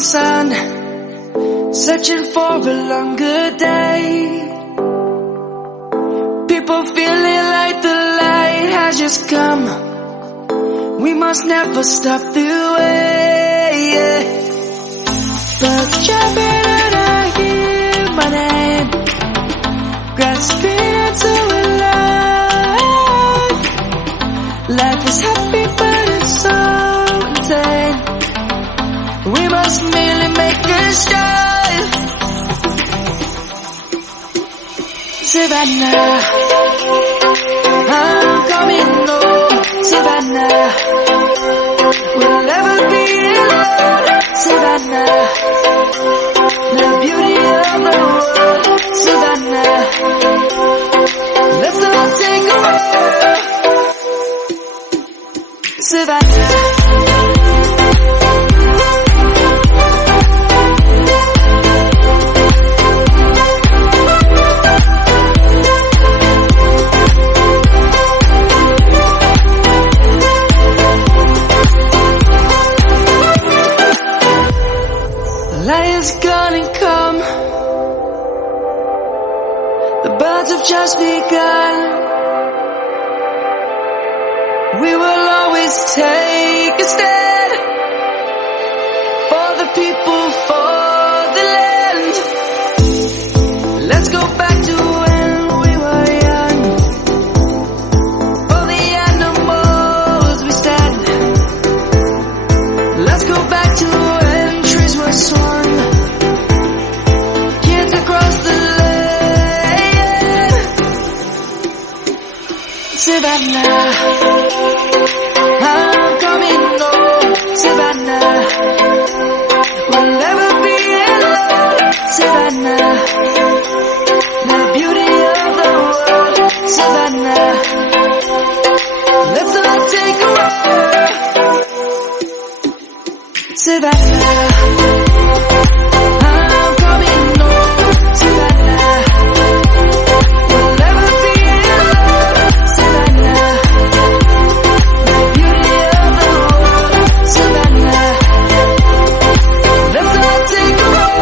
sun, searching for a longer day. People feeling like the light has just come. We must never stop the way. Birds jumping and I hear my name, grasping into a life. Life is happy but it's so insane. We must merely make a start. Savannah, I'm coming home. Savannah, we'll never be alone. Savannah, the beauty of the world. Savannah, let's all take a walk. Savannah. Lion's gonna come. The birds have just begun. We will always take a stand for the people, for the land. Let's go back to when we were young. For the animals we stand. Let's go back to when trees were swung. Kids across the land. Savannah, I'm coming home. Savannah, we'll never be alone. Savannah, the beauty of the world. Savannah, let's all take a walk. Savannah, I'm coming home. Savannah, we'll never be alone. Savannah, the beauty of the world. Savannah, let's all take a walk.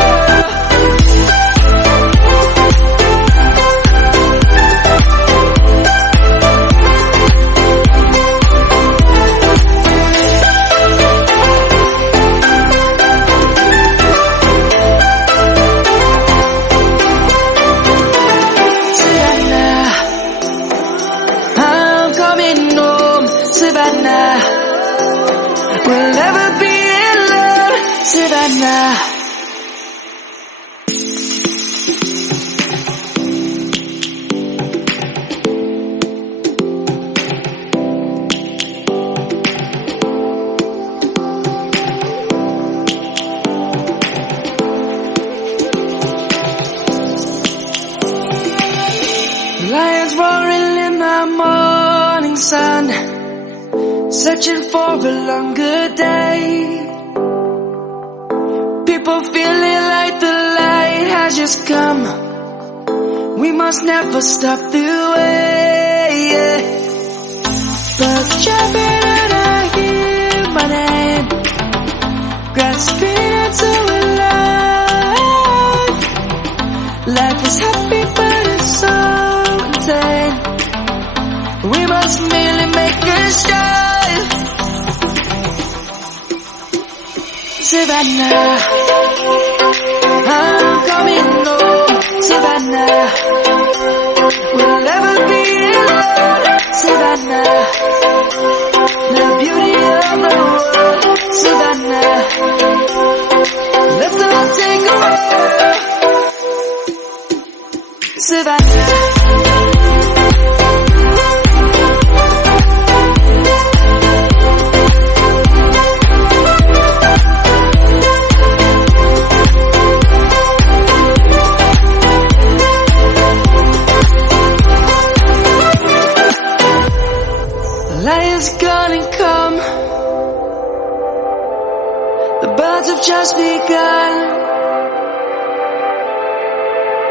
Savannah, we'll never be alone. Savannah. Lions roaring in the morning sun, searching for a longer day. People feeling like the light has just come. We must never stop the way. Birds jumping and I hear my name, grasping into a life. Life is happy but it's so insane. We must merely make a start. Savannah, I'm coming home. Savannah, we'll never be alone. Savannah, the beauty of the world. Savannah, let's all take a walk. Savannah. Lion's gonna come. The birds have just begun.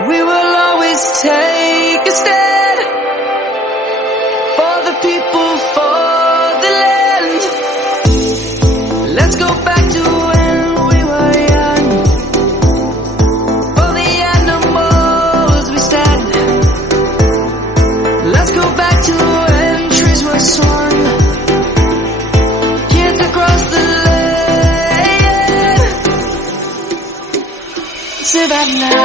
We will always take a stand for the people, for the land. Let's go back to when we were young. time now.